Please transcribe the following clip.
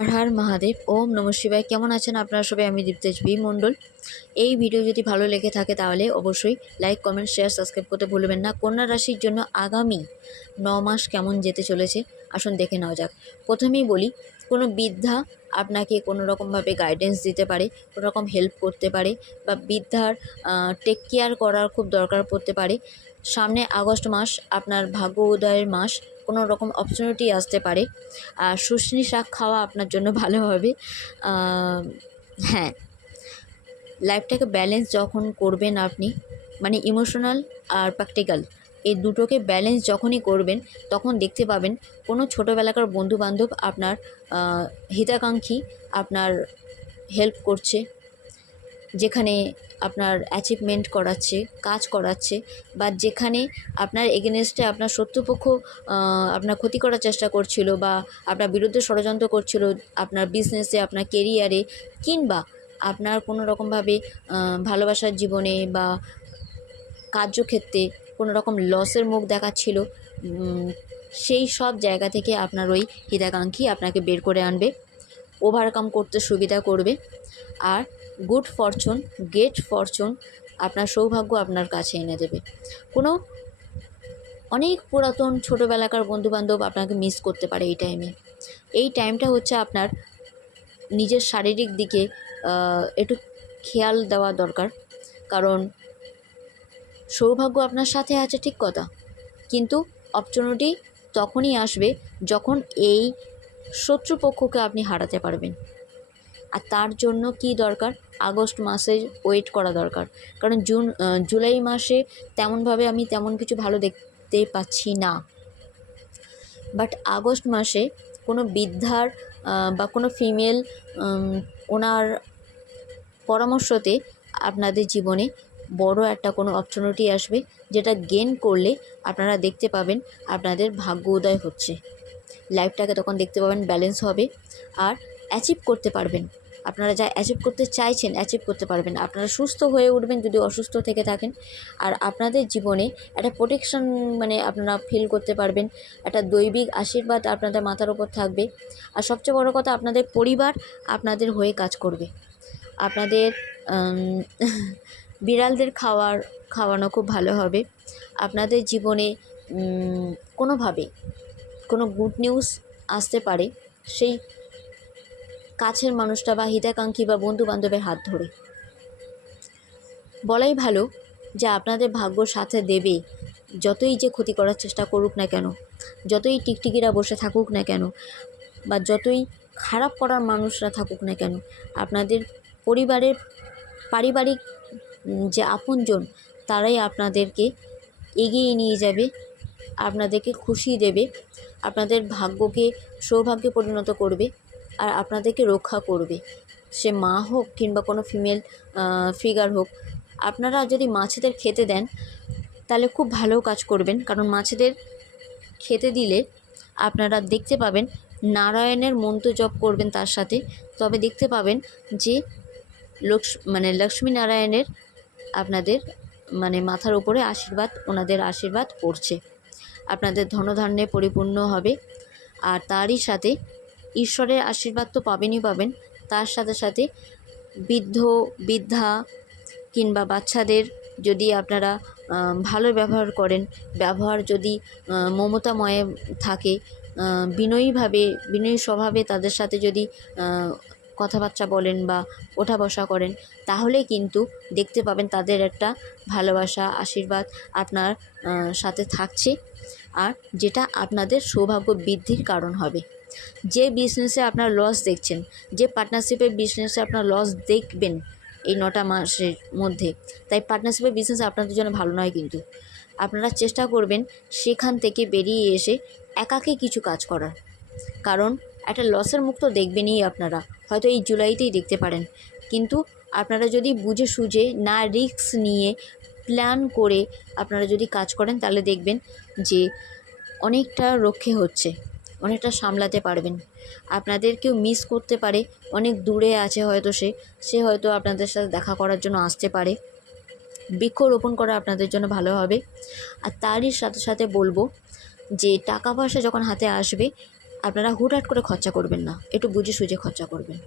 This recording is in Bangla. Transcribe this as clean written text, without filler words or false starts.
হর হর মহাদেব। ওম নমঃ শিবায়। কেমন আছেন আপনারা সবাই? আমি দীপ্তেশ বি মণ্ডল। এই ভিডিও যদি ভালো লেগে থাকে তাহলে অবশ্যই লাইক, কমেন্ট, শেয়ার, সাবস্ক্রাইব করতে ভুলবেন না। কন্যা রাশির জন্য আগামী 9 মাস কেমন যেতে চলেছে আসুন দেখে নেওয়া যাক। প্রথমেই বলি, কোনো বৃদ্ধা আপনাকে কোনো রকমভাবে গাইডেন্স দিতে পারে, কোনো রকম হেল্প করতে পারে, বা বৃদ্ধার টেক কেয়ার করার খুব দরকার পড়তে পারে। সামনে আগস্ট মাস আপনার ভাগ্য উদয়ের মাস, কোনো রকম অপরচুনিটি আসতে পারে। আর শুশনি শাক খাওয়া আপনার জন্য ভালো হবে। হ্যাঁ, লাইফটাকে ব্যালেন্স যখন করবেন আপনি, মানে ইমোশনাল আর প্র্যাকটিক্যাল, এই দুটোকে ব্যালেন্স যখনই করবেন তখন দেখতে পাবেন কোনো ছোটোবেলাকার বন্ধুবান্ধব আপনার হিতাকাঙ্ক্ষী, আপনার হেল্প করছে, যেখানে আপনার অ্যাচিভমেন্ট করাচ্ছে, কাজ করাচ্ছে, বা যেখানে আপনার এগেনস্টে আপনার শত্রুপক্ষ আপনার ক্ষতি করার চেষ্টা করছিল, বা আপনার বিরুদ্ধে ষড়যন্ত্র করছিল আপনার বিজনেসে, আপনার কেরিয়ারে, কিংবা আপনার কোনো রকমভাবে ভালোবাসার জীবনে বা কার্যক্ষেত্রে কোনো রকম লসের মুখ দেখাচ্ছিল, সেই সব জায়গা থেকে আপনার ওই হিতাকাঙ্ক্ষী আপনাকে বের করে আনবে, ওভারকাম করতে সুবিধা করবে। আর গুড ফরচুন, গ্রেট ফরচুন, আপনার সৌভাগ্য আপনার কাছে এনে দেবে। কোনো অনেক পুরাতন ছোটোবেলাকার বন্ধুবান্ধব আপনাকে মিস করতে পারে এই টাইমে। এই টাইমটা হচ্ছে আপনার নিজের শারীরিক দিকে একটু খেয়াল দেওয়া দরকার, কারণ সৌভাগ্য আপনার সাথে আছে ঠিক কথা, কিন্তু অপরচুনিটি তখনই আসবে যখন এই শত্রুপক্ষকে আপনি হারাতে পারবেন। আর তার জন্য কি দরকার? আগস্ট মাসে ওয়েট করা দরকার, কারণ জুলাই মাসে তেমনভাবে আমি তেমন কিছু ভালো দেখতে পাচ্ছি না। বাট আগস্ট মাসে কোনো বৃদ্ধার বা কোনো ফিমেল ওনার পরামর্শতে আপনাদের জীবনে বড় একটা কোনো অপরচুনিটি আসবে, যেটা গেন করলে আপনারা দেখতে পাবেন আপনাদের ভাগ্য উদয় হচ্ছে। লাইফটাকে তখন দেখতে পাবেন ব্যালেন্স হবে, আর অ্যাচিভ করতে পারবেন। আপনারা যা অ্যাচিভ করতে চাইছেন অ্যাচিভ করতে পারবেন। আপনারা সুস্থ হয়ে উঠবেন যদি অসুস্থ থেকে থাকেন, আর আপনাদের জীবনে একটা প্রোটেকশন মানে আপনারা ফিল করতে পারবেন। একটা দৈবিক আশীর্বাদ আপনাদের মাথার ওপর থাকবে। আর সবচেয়ে বড় কথা, আপনাদের পরিবার আপনাদের হয়ে কাজ করবে। আপনাদের বিড়ালদের খাওয়ানো খুব ভালো হবে। আপনাদের জীবনে কোনোভাবে কোনো গুড নিউজ আসতে পারে, সেই কাছের মানুষটা বা হিতাকাঙ্ক্ষী বা বন্ধুবান্ধবের হাত ধরে। বলাই ভালো যে আপনাদের ভাগ্য সাথে দেবে। যতই যে ক্ষতি করার চেষ্টা করুক না কেন, যতই টিকটিকিরা বসে থাকুক না কেন, বা যতই খারাপ করার মানুষরা থাকুক না কেন, আপনাদের পরিবারের পারিবারিক যে আপনজন, তারাই আপনাদেরকে এগিয়ে নিয়ে যাবে, আপনাদেরকে খুশি দেবে, আপনাদের ভাগ্যকে সৌভাগ্যে পরিণত করবে, আর আপনাদেরকে রক্ষা করবে। সে মা হোক কিংবা কোনো ফিমেল ফিগার হোক। আপনারা যদি মাছেদের খেতে দেন তাহলে খুব ভালো কাজ করবেন, কারণ মাছেদের খেতে দিলে আপনারা দেখতে পাবেন নারায়ণের মন্ত্র জপ করবেন তার সাথে, তবে দেখতে পাবেন যে লক্ষ্মী নারায়ণের আপনাদের মাথার উপরে আশীর্বাদ, ওনাদের আশীর্বাদ পড়ছে। আপনাদের ধনধান্যে পরিপূর্ণ হবে, আর তারই সাথে ঈশ্বরের আশীর্বাদ তো পাবেনই পাবেন, তার সাথে সাথে বৃদ্ধা কিংবা বাচ্চাদের যদি আপনারা ভালো ব্যবহার করেন, ব্যবহার যদি মমতাময় থাকে, বিনয়ী স্বভাবে তাদের সাথে যদি কথাবার্তা বলেন বা ওঠা বসা করেন, তাহলে কিন্তু দেখতে পাবেন তাদের একটা ভালোবাসা, আশীর্বাদ আপনার সাথে থাকছে, আর যেটা আপনাদের সৌভাগ্য বৃদ্ধির কারণ হবে। যে বিজনেসে আপনার লস দেখছেন, যে পার্টনারশিপের বিজনেসে আপনার লস দেখবেন এই 9টা মাসের মধ্যে, তাই পার্টনারশিপের বিজনেস আপনাদের জন্য ভালো নয়। কিন্তু আপনারা চেষ্টা করবেন সেখান থেকে বেরিয়ে এসে একাকে কিছু কাজ করার, কারণ একটা লসের মুখ তো দেখবেনই আপনারা, হয়তো এই জুলাইতেই দেখতে পারেন। কিন্তু আপনারা যদি বুঝে সুঝে, না রিস্ক নিয়ে, প্ল্যান করে আপনারা যদি কাজ করেন, তাহলে দেখবেন যে অনেকটা রক্ষে হচ্ছে, অনেকটা সামলাতে পারবেন। আপনাদের কেউ মিস করতে পারে, অনেক দূরে আছে হয়তো, সে হয়তো আপনাদের সাথে দেখা করার জন্য আসতে পারে। বৃক্ষরোপণ করা আপনাদের জন্য ভালো হবে। আর তারই সাথে সাথে বলবো যে টাকা পয়সা যখন হাতে আসবে, আপনারা হুটহাট করে খরচা করবেন না, একটু বুঝে সুঝে খরচা করবেন।